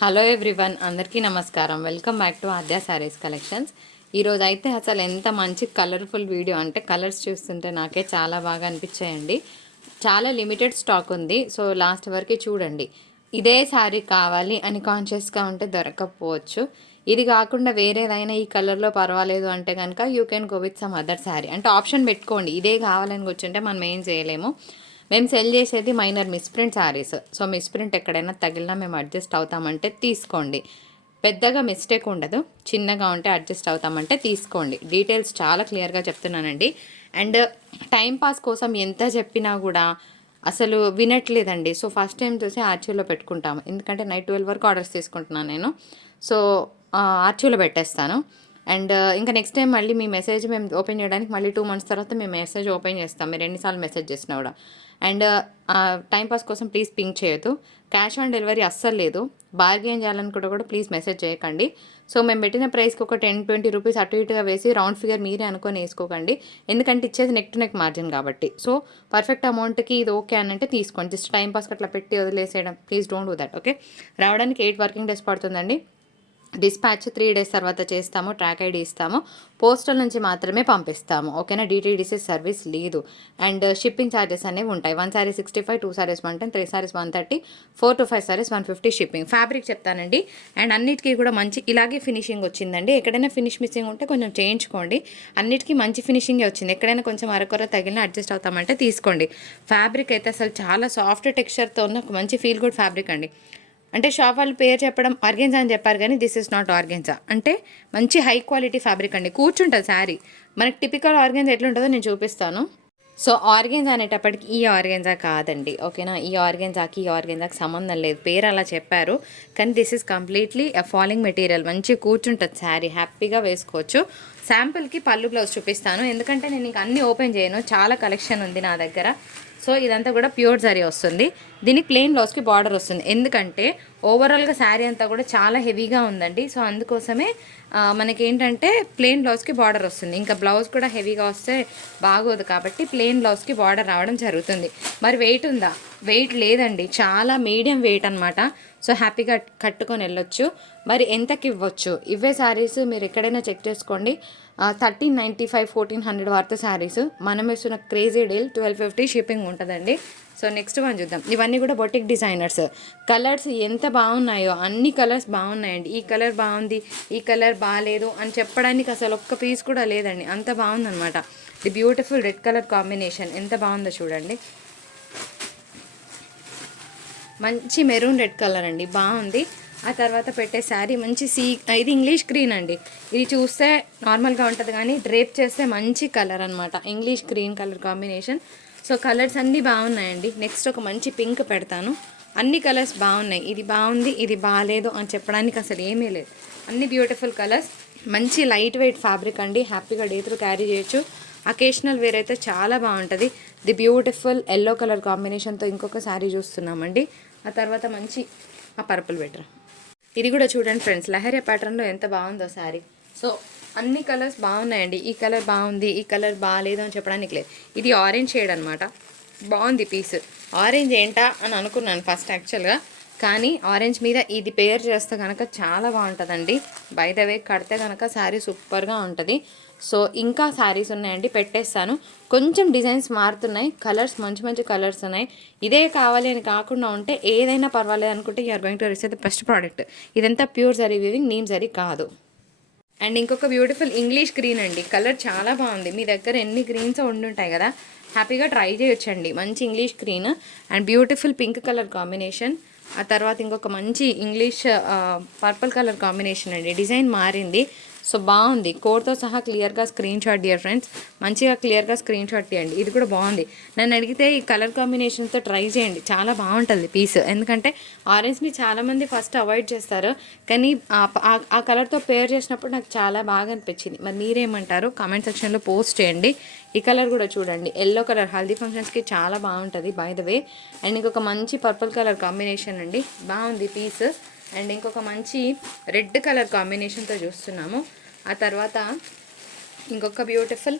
Hello everyone, అందరికీ నమస్కారం. Welcome back to Aadya saris collections. ఈరోజు అయితే అసలు ఎంత మంచి కలర్ఫుల్ వీడియో అంటే కలర్స్ చూస్తుంటే నాకే చాలా బాగా అనిపించాయండి. చాలా లిమిటెడ్ స్టాక్ ఉంది, సో లాస్ట్ వరకు చూడండి. ఇదే శారీ కావాలి అని కాన్షియస్గా ఉంటే దొరకకపోవచ్చు. ఇది కాకుండా వేరేదైనా ఈ కలర్లో పర్వాలేదు అంటే కనుక you can go with some other sari అంటే ఆప్షన్ పెట్టుకోండి. ఇదే కావాలని కూర్చుంటే మనం ఏం చేయలేము. మేము సెల్ చేసేది minor misprint saris. So misprint ఎక్కడైనా తగిలినా మేము అడ్జస్ట్ అవుతామంటే తీసుకోండి. పెద్దగా మిస్టేక్ ఉండదు, చిన్నగా ఉంటే అడ్జస్ట్ అవుతామంటే తీసుకోండి. డీటెయిల్స్ చాలా క్లియర్గా చెప్తున్నానండి. అండ్ టైంపాస్ కోసం ఎంత చెప్పినా కూడా అసలు వినట్లేదండి. సో ఫస్ట్ టైం చూసి ఆర్చీలో పెట్టుకుంటాము, ఎందుకంటే నైట్ 12 వరకు ఆర్డర్స్ తీసుకుంటున్నాను నేను. సో ఆర్చీలో పెట్టేస్తాను. అండ్ ఇంకా నెక్స్ట్ టైం మళ్ళీ మీ మెసేజ్ మేము ఓపెన్ చేయడానికి మళ్ళీ 2 months తర్వాత మేము మెసేజ్ ఓపెన్ చేస్తాం, మీరు ఎన్నిసార్లు మెసేజ్ చేసినా కూడా. అండ్ టైంపాస్ కోసం ప్లీజ్ పింక్ చేయొద్దు. క్యాష్ ఆన్ డెలివరీ అస్సలు లేదు. బార్గెన్ చేయాలనుకుంటే కూడా ప్లీజ్ మెసేజ్ చేయకండి. సో మేము పెట్టిన ప్రైస్కి ఒక 10-20 రూపీస్ అటు ఇటుగా వేసి రౌండ్ ఫిగర్ మీరే అనుకొని వేసుకోకండి, ఎందుకంటే ఇచ్చేది నెక్ టు నెక్ మార్జిన్ కాబట్టి. సో పర్ఫెక్ట్ అమౌంట్కి ఇది ఓకే అని అంటే తీసుకోండి. జస్ట్ టైంపాస్కి అట్లా పెట్టి వదిలేసేయడం please don't do that. Okay, రావడానికి 8 working days పడుతుందండి. డిస్పాచ్ 3 days తర్వాత చేస్తాము. ట్రాక్ ఐడి ఇస్తాము, పోస్టల్ నుంచి మాత్రమే పంపిస్తాము. ఓకేనా, డిటీడీసీ సర్వీస్ లేదు. అండ్ షిప్పింగ్ ఛార్జెస్ అనేవి ఉంటాయి. 1 saree 65, 2 sarees 110, 3 sarees 130, 4 to 5 sarees 150 shipping. Fabric చెప్తానండి. అండ్ అన్నిటికీ కూడా మంచి ఇలాగే ఫినిషింగ్ వచ్చిందండి. ఎక్కడైనా ఫినిష్ మిస్సింగ్ ఉంటే కొంచెం చేయించుకోండి. అన్నిటికీ మంచి ఫినిషింగే వచ్చింది. ఎక్కడైనా కొంచెం అరకొర తగిలిన అడ్జస్ట్ అవుతామంటే తీసుకోండి. ఫ్యాబ్రిక్ అయితే అసలు చాలా సాఫ్ట్ టెక్స్చర్తో ఉన్న ఒక మంచి ఫీల్ గుడ్ ఫ్యాబ్రిక్ అండి. అంటే షాప్ వాళ్ళు పేరు చెప్పడం ఆర్గెన్జా అని చెప్పారు, కానీ దిస్ ఇస్ నాట్ ఆర్గెన్జా. అంటే మంచి హై క్వాలిటీ ఫ్యాబ్రిక్ అండి. కూర్చుంటుంది శారీ. మనకి టిపికల్ ఆర్గెన్జా ఎట్లుంటుందో నేను చూపిస్తాను. సో ఆర్గెన్జా అనేటప్పటికి ఈ ఆర్గెన్జా కాదండి. ఓకేనా, ఈ ఆర్గెన్జాకి సంబంధం లేదు. పేరు అలా చెప్పారు, కానీ this is completely falling material. మంచి కూర్చుంటుంది శారీ, హ్యాపీగా వేసుకోవచ్చు. శాంపుల్కి పళ్ళు బ్లౌజ్ చూపిస్తాను, ఎందుకంటే నేను ఇంక అన్నీ ఓపెన్ చేయను, చాలా కలెక్షన్ ఉంది నా దగ్గర. సో ఇదంతా కూడా ప్యూర్ జరీ వస్తుంది. దీనికి ప్లెయిన్ బ్లౌజ్కి బార్డర్ వస్తుంది, ఎందుకంటే ఓవరాల్గా శారీ అంతా కూడా చాలా హెవీగా ఉందండి. సో అందుకోసమే మనకేంటంటే ప్లెయిన్ బ్లౌజ్కి బార్డర్ వస్తుంది. ఇంకా బ్లౌజ్ కూడా హెవీగా వస్తే బాగోదు కాబట్టి ప్లెయిన్ బ్లౌజ్కి బార్డర్ రావడం జరుగుతుంది. మరి వెయిట్ ఉందా? వెయిట్ లేదండి, చాలా మీడియం వెయిట్ అనమాట. సో హ్యాపీగా కట్టుకొని వెళ్ళొచ్చు. మరి ఎంతకి ఇవ్వచ్చు? ఇవే శారీస్ మీరు ఎక్కడైనా చెక్ చేసుకోండి. 1395, 1400 వర్త్ శారీస్. మనం ఇస్తున్న క్రేజీ డీల్ 1250 షిప్పింగ్ ఉంటుందండి. సో నెక్స్ట్ వన్ చూద్దాం. ఇవన్నీ కూడా బొటిక్ డిజైనర్స్. కలర్స్ ఎంత బాగున్నాయో, అన్ని కలర్స్ బాగున్నాయండి. ఈ కలర్ బాగుంది, ఈ కలర్ బాగాలేదు అని చెప్పడానికి అసలు ఒక్క పీస్ కూడా లేదండి, అంత బాగుందనమాట. The beautiful red colour combination ఎంత బాగుందో చూడండి. మంచి మెరూన్ రెడ్ కలర్ అండి, బాగుంది. ఆ తర్వాత పెట్టే శారీ మంచి ఇది ఇంగ్లీష్ గ్రీన్ అండి. ఇది చూస్తే నార్మల్గా ఉంటుంది, కానీ డ్రేప్ చేస్తే మంచి కలర్ అనమాట. English green colour combination. So colours అన్నీ బాగున్నాయండి. నెక్స్ట్ ఒక మంచి పింక్ పెడతాను. అన్ని కలర్స్ బాగున్నాయి. ఇది బాగుంది, ఇది బాగాలేదు అని చెప్పడానికి అసలు ఏమీ లేదు, అన్ని బ్యూటిఫుల్ కలర్స్. మంచి లైట్ వెయిట్ ఫ్యాబ్రిక్ అండి, హ్యాపీగా డే త్రూ క్యారీ చేయొచ్చు. అకేషనల్ వేర్ అయితే చాలా బాగుంటుంది. ది బ్యూటిఫుల్ ఎల్లో కలర్ కాంబినేషన్తో ఇంకొక శారీ చూస్తున్నామండి. ఆ తర్వాత మంచి పర్పుల్ బెటర్. ఇది కూడా చూడండి ఫ్రెండ్స్, లహరియా ప్యాటర్న్లో ఎంత బాగుందో శారీ. సో అన్ని కలర్స్ బాగున్నాయండి. ఈ కలర్ బాగుంది, ఈ కలర్ బాగాలేదు అని చెప్పడానికి లేదు. ఇది ఆరెంజ్ షేడ్ అనమాట, బాగుంది పీస్. ఆరెంజ్ ఏంటా అని అనుకున్నాను ఫస్ట్ యాక్చువల్గా, కానీ ఆరెంజ్ మీద ఇది పేర్ చేస్తే కనుక చాలా బాగుంటుందండి. బై ద వే కడితే కనుక శారీ సూపర్గా ఉంటుంది. సో ఇంకా శారీస్ ఉన్నాయండి, పెట్టేస్తాను. కొంచెం డిజైన్స్ మారుతున్నాయి, కలర్స్ మంచి మంచి కలర్స్ ఉన్నాయి. ఇదే కావాలి అని కాకుండా ఉంటే ఏదైనా పర్వాలేదు అనుకుంటే you're going to receive the best product. ఇదంతా ప్యూర్ జరీ వీవింగ్, నీమ్ జరీ కాదు. అండ్ ఇంకొక బ్యూటిఫుల్ ఇంగ్లీష్ గ్రీన్ అండి, కలర్ చాలా బాగుంది. మీ దగ్గర ఎన్ని గ్రీన్స్ ఉండుంటాయి కదా, హ్యాపీగా ట్రై చేయొచ్చండి. మంచి English green and beautiful pink colour combination. ఆ తర్వాత ఇంకొక మంచి ఇంగ్లీష్ పర్పుల్ కలర్ కాంబినేషన్ అండి. డిజైన్ మారింది, సో బాగుంది. కోడ్తో సహా క్లియర్గా స్క్రీన్ షాట్ డియర్ ఫ్రెండ్స్, మంచిగా క్లియర్గా స్క్రీన్ షాట్ తీయండి. ఇది కూడా బాగుంది. నన్ను అడిగితే ఈ కలర్ కాంబినేషన్తో ట్రై చేయండి, చాలా బాగుంటుంది పీస్. ఎందుకంటే ఆరెంజ్ని చాలామంది ఫస్ట్ అవాయిడ్ చేస్తారు, కానీ ఆ కలర్తో పేర్ చేసినప్పుడు నాకు చాలా బాగా అనిపించింది. మరి మీరేమంటారు కామెంట్ సెక్షన్లో పోస్ట్ చేయండి. ఈ కలర్ కూడా చూడండి, ఎల్లో కలర్ హల్దీ ఫంక్షన్స్కి చాలా బాగుంటుంది బై ద వే. అండ్ ఇంకొక మంచి పర్పుల్ కలర్ కాంబినేషన్ అండి, బాగుంది పీస్. అండ్ ఇంకొక మంచి రెడ్ కలర్ కాంబినేషన్తో చూస్తున్నాము. ఆ తర్వాత ఇంకొక beautiful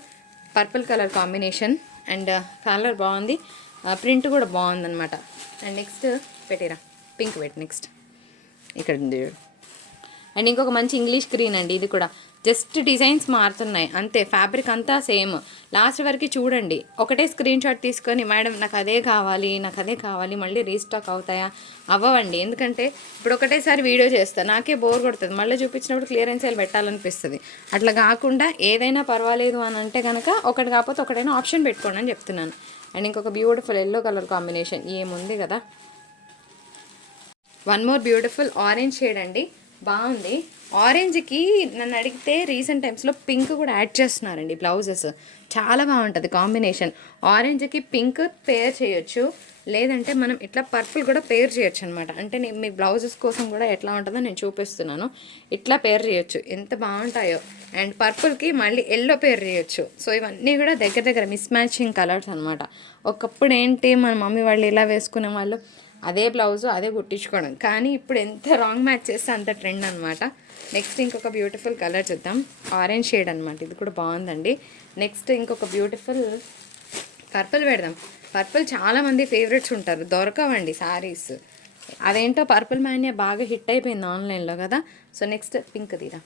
purple colour combination. And colour బాగుంది, ప్రింట్ కూడా బాగుందన్నమాట. అండ్ నెక్స్ట్ పెట్టిరా పింక్ పెట్టి. నెక్స్ట్ ఇక్కడ ఉంది. అండ్ ఇంకొక మంచి ఇంగ్లీష్ గ్రీన్ అండి, ఇది కూడా జస్ట్ డిజైన్స్ మారుతున్నాయి అంతే, ఫ్యాబ్రిక్ అంతా సేమ్. లాస్ట్ వరకు చూడండి, ఒకటే స్క్రీన్ షాట్ తీసుకొని మేడం నాకు అదే కావాలి మళ్ళీ రీస్టాక్ అవుతాయా అవ్వండి. ఎందుకంటే ఇప్పుడు ఒకటేసారి వీడియో చేస్తాను, నాకే బోర్ కొడుతుంది, మళ్ళీ చూపించినప్పుడు క్లియరెన్స్ సేల్ పెట్టాలనిపిస్తుంది. అట్లా కాకుండా ఏదైనా పర్వాలేదు అని అంటే కనుక ఒకటి కాకపోతే ఒకటైనా ఆప్షన్ పెట్టుకోండి అని చెప్తున్నాను. అండ్ ఇంకొక బ్యూటిఫుల్ ఎల్లో కలర్ కాంబినేషన్ ఏముంది కదా. One more beautiful orange shade అండి, బాగుంది. ఆరెంజ్కి నన్ను అడిగితే రీసెంట్ టైమ్స్లో పింక్ కూడా యాడ్ చేస్తున్నారండి బ్లౌజెస్, చాలా బాగుంటుంది కాంబినేషన్. ఆరెంజ్కి పింక్ పేర్ చేయొచ్చు, లేదంటే మనం ఇట్లా పర్పుల్ కూడా పేర్ చేయొచ్చు అనమాట. అంటే నేను మీ బ్లౌజెస్ కోసం కూడా ఎట్లా ఉంటుందో నేను చూపిస్తున్నాను. ఇట్లా పేర్ చేయొచ్చు, ఎంత బాగుంటాయో. అండ్ పర్పుల్కి మళ్ళీ ఎల్లో పేర్ చేయొచ్చు. సో ఇవన్నీ కూడా దగ్గర మిస్ మ్యాచింగ్ కలర్స్ అనమాట. ఒకప్పుడు ఏంటి మన మమ్మీ వాళ్ళు ఇలా వేసుకునే వాళ్ళు, అదే బ్లౌజు అదే కుట్టించుకోవడం, కానీ ఇప్పుడు ఎంత రాంగ్ మ్యాచ్ చేస్తే అంత ట్రెండ్ అనమాట. నెక్స్ట్ ఇంకొక బ్యూటిఫుల్ కలర్ చూద్దాం, ఆరెంజ్ షేడ్ అనమాట, ఇది కూడా బాగుందండి. నెక్స్ట్ ఇంకొక బ్యూటిఫుల్ పర్పుల్ పెడదాం. పర్పుల్ చాలామంది ఫేవరెట్స్ ఉంటారు, దొరకవండి శారీస్. అదేంటో పర్పుల్ మ్యాన్యా బాగా హిట్ అయిపోయింది ఆన్లైన్లో కదా. సో నెక్స్ట్ పింక్ తీరా,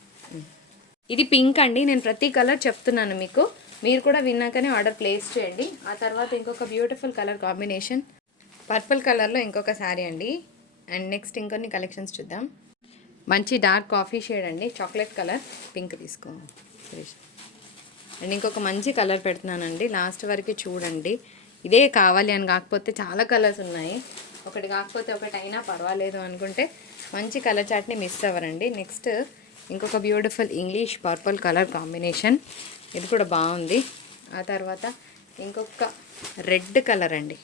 ఇది పింక్ అండి. నేను ప్రతి కలర్ చెప్తున్నాను మీకు, మీరు కూడా విన్నాకనే ఆర్డర్ ప్లేస్ చేయండి. ఆ తర్వాత ఇంకొక బ్యూటిఫుల్ కలర్ కాంబినేషన్ పర్పుల్ కలర్లో ఇంకొక శారీ అండి. అండ్ నెక్స్ట్ ఇంకొన్ని కలెక్షన్స్ చూద్దాం. మంచి డార్క్ కాఫీ షేడ్ అండి, చాక్లెట్ కలర్, పింక్ తీసుకో. అండ్ ఇంకొక మంచి కలర్ పెడుతున్నానండి, లాస్ట్ వరకు చూడండి. ఇదే కావాలి అని కాకపోతే చాలా కలర్స్ ఉన్నాయి, ఒకటి కాకపోతే ఒకటి అయినా పర్వాలేదు అనుకుంటే మంచి కలర్ చాట్ని మిస్ అవ్వరండి. నెక్స్ట్ ఇంకొక beautiful English purple colour combination, ఇది కూడా బాగుంది. ఆ తర్వాత ఇంకొక రెడ్ కలర్ అండి.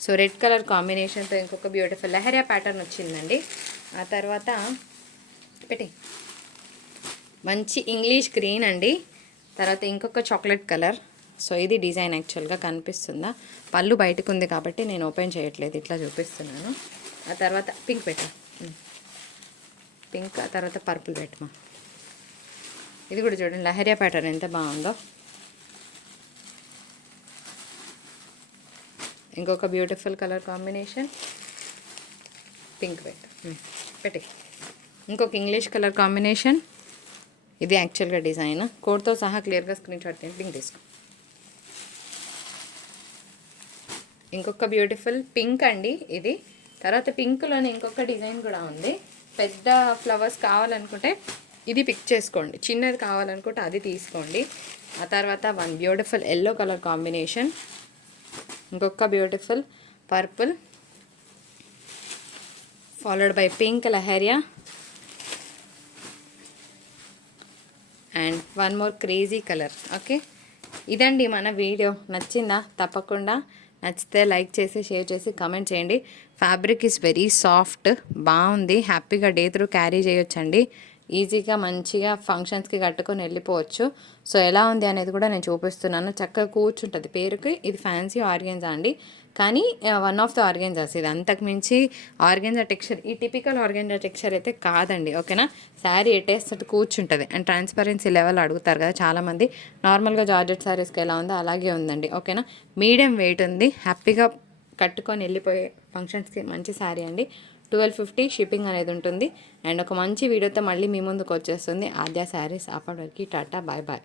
సో రెడ్ కలర్ కాంబినేషన్తో ఇంకొక బ్యూటిఫుల్ లెహరియా ప్యాటర్న్ వచ్చిందండి. ఆ తర్వాత మంచి ఇంగ్లీష్ గ్రీన్ అండి. తర్వాత ఇంకొక చాక్లెట్ కలర్. సో ఇది డిజైన్ యాక్చువల్గా కనిపిస్తుందా, పళ్ళు బయటకు ఉంది కాబట్టి నేను ఓపెన్ చేయట్లేదు, ఇట్లా చూపిస్తున్నాను. ఆ తర్వాత పింక్ పింక్, ఆ తర్వాత పర్పుల్ పెట్టమా. ఇది కూడా చూడండి లెహరియా ప్యాటర్న్ ఎంత బాగుందో. ఇంకొక బ్యూటిఫుల్ కలర్ కాంబినేషన్ పింక్ పెట్టి ఇంకొక ఇంగ్లీష్ కలర్ కాంబినేషన్, ఇది యాక్చువల్గా డిజైన్ కోడ్తో సహా క్లియర్గా స్క్రీన్ షాట్ తీయండి. పింక్ తీసుకో. ఇంకొక బ్యూటిఫుల్ పింక్ అండి ఇది. తర్వాత పింక్లోనే ఇంకొక డిజైన్ కూడా ఉంది. పెద్ద ఫ్లవర్స్ కావాలనుకుంటే ఇది పిక్ చేసుకోండి, చిన్నది కావాలనుకుంటే అది తీసుకోండి. ఆ తర్వాత one beautiful yellow colour combination, ఇంకొక beautiful purple followed by pink leheriya and one more crazy colour. Okay, ఇదండి మన వీడియో. నచ్చిందా? తప్పకుండా నచ్చితే లైక్ చేసి షేర్ చేసి కామెంట్ చేయండి. ఫ్యాబ్రిక్ ఈజ్ వెరీ సాఫ్ట్, బాగుంది, హ్యాపీగా డే త్రూ క్యారీ చేయొచ్చండి. ఈజీగా మంచిగా ఫంక్షన్స్కి కట్టుకొని వెళ్ళిపోవచ్చు. సో ఎలా ఉంది అనేది కూడా నేను చూపిస్తున్నాను. చక్కగా కూర్చుంటుంది. పేరుకి ఇది ఫ్యాన్సీ ఆర్గెన్జా అండి, కానీ వన్ ఆఫ్ ద ఆర్గెన్జాస్. ఇది అంతకు మించి ఆర్గెన్జా టెక్స్చర్, ఈ టిపికల్ ఆర్గెన్జా టెక్స్చర్ అయితే కాదండి. ఓకేనా, శారీ ఎట్టేస్తట్టు కూర్చుంటుంది. అండ్ ట్రాన్స్పరెన్సీ లెవెల్ అడుగుతారు కదా చాలామంది, నార్మల్గా జార్జెట్ శారీస్కి ఎలా ఉందో అలాగే ఉందండి. ఓకేనా, మీడియం వెయిట్ ఉంది, హ్యాపీగా కట్టుకొని వెళ్ళిపోయే ఫంక్షన్స్కి మంచి శారీ అండి. 1250 షిప్పింగ్ అనేది ఉంటుంది. అండ్ ఒక మంచి వీడియోతో మళ్ళీ మీ ముందుకు వచ్చేస్తుంది ఆద్య శారీస్. అప్పటి వరకు టాటా, బాయ్ బాయ్.